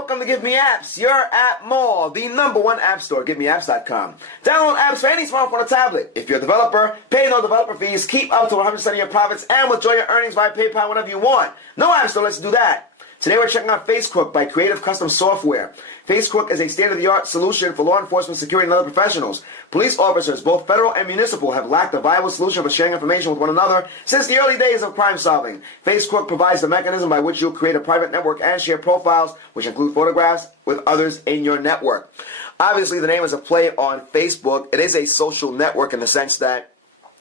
welcome to GiveMeApps, your app mall, the #1 app store, GiveMeApps.com. Download apps for any smartphone or tablet. If you're a developer, pay no developer fees, keep up to 100% of your profits, and withdraw your earnings via PayPal whenever you want. No app store lets you do that. Today we're checking out Facecrook by Creative Custom Software. Facecrook is a state-of-the-art solution for law enforcement, security, and other professionals. Police officers, both federal and municipal, have lacked a viable solution for sharing information with one another since the early days of crime solving. Facecrook provides the mechanism by which you'll create a private network and share profiles, which include photographs, with others in your network. Obviously, the name is a play on Facebook. It is a social network in the sense that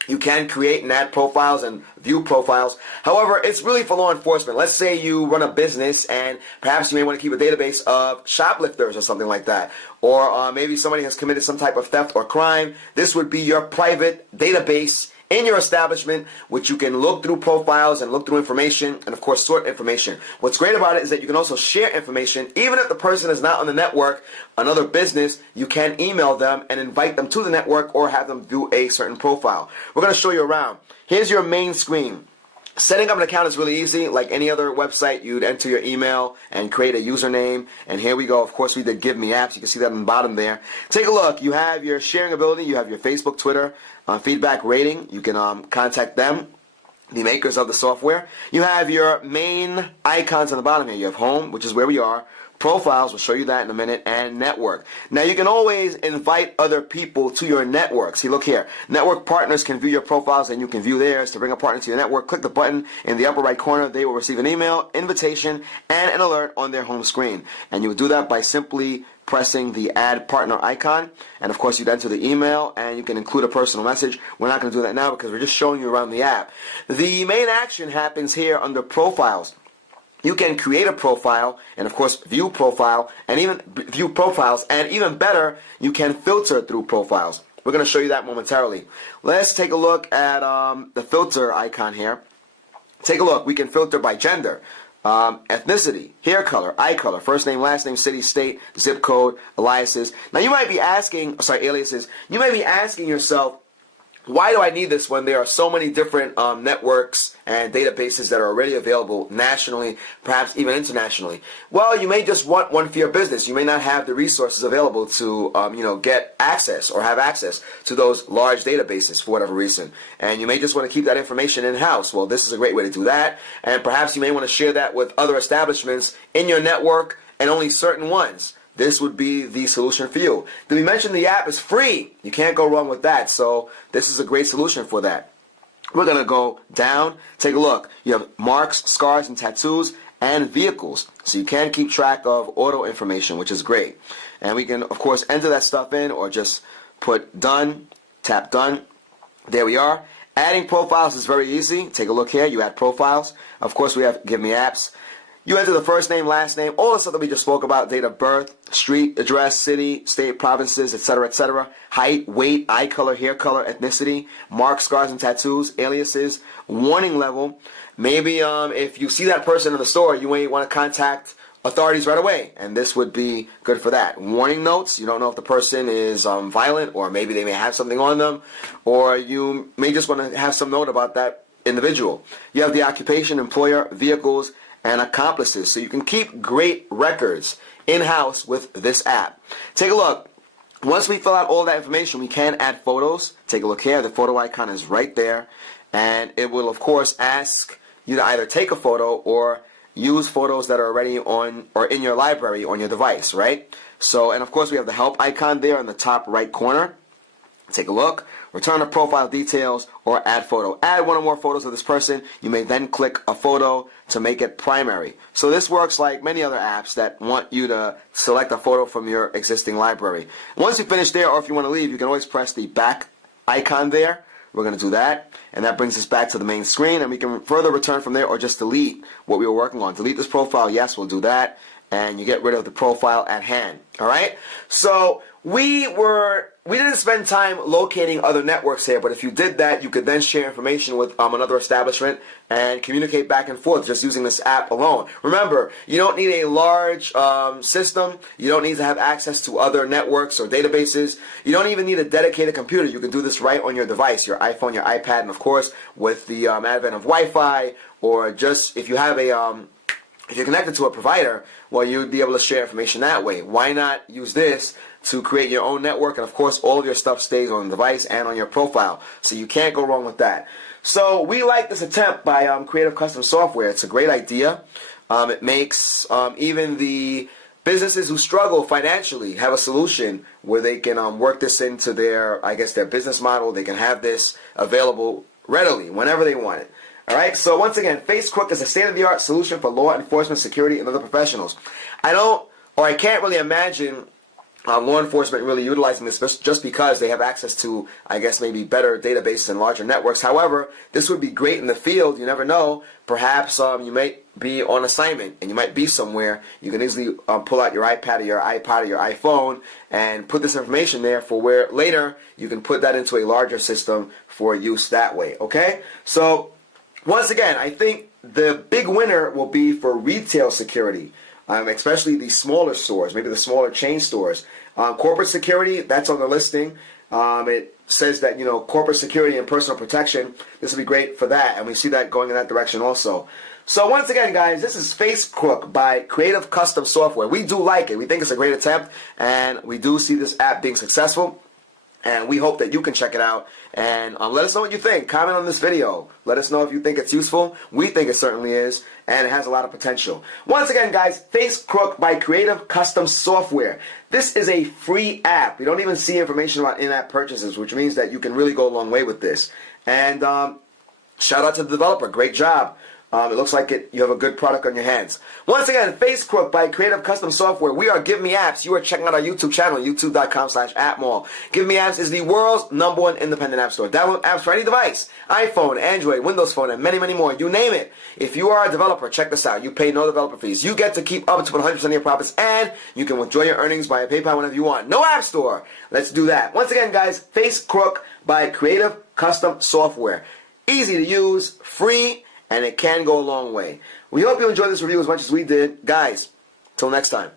you can create and add profiles and view profiles. However, it's really for law enforcement. Let's say you run a business and perhaps you may want to keep a database of shoplifters or something like that. Or maybe somebody has committed some type of theft or crime. This would be your private database in your establishment, which you can look through profiles and look through information and, of course, sort information. What's great about it is that you can also share information. Even if the person is not on the network, another business, you can email them and invite them to the network or have them do a certain profile. We're going to show you around. Here's your main screen. Setting up an account is really easy. Like any other website, you'd enter your email and create a username. And here we go. Of course, we did GiveMeApps. You can see that on the bottom there. Take a look. You have your sharing ability. You have your Facebook, Twitter, feedback rating. You can contact them, the makers of the software. You have your main icons on the bottom here. You have home, which is where we are. Profiles, we'll show you that in a minute, and network. Now you can always invite other people to your network. See, look here. Network partners can view your profiles and you can view theirs. To bring a partner to your network, click the button in the upper right corner. They will receive an email, invitation, and an alert on their home screen. And you will do that by simply pressing the add partner icon. And of course you'd enter the email and you can include a personal message. We're not going to do that now because we're just showing you around the app. The main action happens here under profiles. You can create a profile and, of course, view profile and even view profiles, and even better, you can filter through profiles. We're going to show you that momentarily. Let's take a look at the filter icon here. Take a look. We can filter by gender, ethnicity, hair color, eye color, first name, last name, city, state, zip code, aliases. Now you might be asking, aliases. You may be asking yourself, why do I need this when there are so many different networks and databases that are already available nationally, perhaps even internationally? Well, you may just want one for your business. You may not have the resources available to, get access or have access to those large databases for whatever reason. And you may just want to keep that information in-house. Well, this is a great way to do that. And perhaps you may want to share that with other establishments in your network and only certain ones. This would be the solution for you. Did we mention the app is free? You can't go wrong with that. So this is a great solution for that. We're going to go down. Take a look. You have marks, scars, and tattoos, and vehicles. So you can keep track of auto information, which is great. And we can, of course, enter that stuff in or just put done, tap done. There we are. Adding profiles is very easy. Take a look here. You add profiles. Of course, we have GiveMeApps. You enter the first name, last name, all the stuff that we just spoke about, date of birth, street, address, city, state, provinces, etc., etc., height, weight, eye color, hair color, ethnicity, marks, scars, and tattoos, aliases, warning level. Maybe if you see that person in the store, you may want to contact authorities right away, and this would be good for that. Warning notes, you don't know if the person is violent, or maybe they may have something on them, or you may just want to have some note about that individual. You have the occupation, employer, vehicles, and accomplices. So you can keep great records in-house with this app. Take a look. Once we fill out all that information, we can add photos. Take a look here. The photo icon is right there. And it will, of course, ask you to either take a photo or use photos that are already on or in your library on your device, right? So, and of course, we have the help icon there in the top right corner. Take a look. Return the profile details or add photo. Add one or more photos of this person. You may then click a photo to make it primary. So this works like many other apps that want you to select a photo from your existing library. Once you finish there, or if you want to leave, you can always press the back icon there. We're going to do that. And that brings us back to the main screen. And we can further return from there or just delete what we were working on. Delete this profile. Yes, we'll do that. And you get rid of the profile at hand. All right? So we didn't spend time locating other networks here, but if you did that, you could then share information with another establishment and communicate back and forth just using this app alone. Remember, you don't need a large system. You don't need to have access to other networks or databases. You don't even need a dedicated computer. You can do this right on your device, your iPhone, your iPad, and of course, with the advent of Wi-Fi, or just if you have a if you're connected to a provider, well, you'd be able to share information that way. Why not use this to create your own network? And of course, all of your stuff stays on the device and on your profile. So you can't go wrong with that. So we like this attempt by Creative Custom Software. It's a great idea. It makes even the businesses who struggle financially have a solution where they can work this into their, I guess, their business model. They can have this available readily whenever they want it. All right, so once again, Facecrook is a state-of-the-art solution for law enforcement, security, and other professionals. I can't really imagine law enforcement really utilizing this just because they have access to, I guess, maybe better databases and larger networks. However, this would be great in the field. You never know. Perhaps you might be on assignment and you might be somewhere. You can easily pull out your iPad or your iPod or your iPhone and put this information there for where later you can put that into a larger system for use that way. Okay? So once again, I think the big winner will be for retail security, especially the smaller stores, maybe the smaller chain stores. Corporate security, that's on the listing. It says that, corporate security and personal protection, this will be great for that, and we see that going in that direction also. So once again, guys, this is Facecrook by Creative Custom Software. We do like it. We think it's a great attempt, and we do see this app being successful. And we hope that you can check it out. And let us know what you think. Comment on this video. Let us know if you think it's useful. We think it certainly is. And it has a lot of potential. Once again, guys, Facecrook by Creative Custom Software. This is a free app. You don't even see information about in-app purchases, which means that you can really go a long way with this. And shout out to the developer. Great job. It looks like you have a good product on your hands. Once again, Facecrook by Creative Custom Software. We are GiveMeApps. You are checking out our YouTube channel, youtube.com/appmall. GiveMeApps is the world's #1 independent app store. Download apps for any device, iPhone, Android, Windows Phone, and many, many more. You name it. If you are a developer, check this out. You pay no developer fees. You get to keep up to 100% of your profits, and you can withdraw your earnings via PayPal whenever you want. No app store. Let's do that. Once again, guys, Facecrook by Creative Custom Software. Easy to use, free, and it can go a long way. We hope you enjoyed this review as much as we did. Guys, till next time.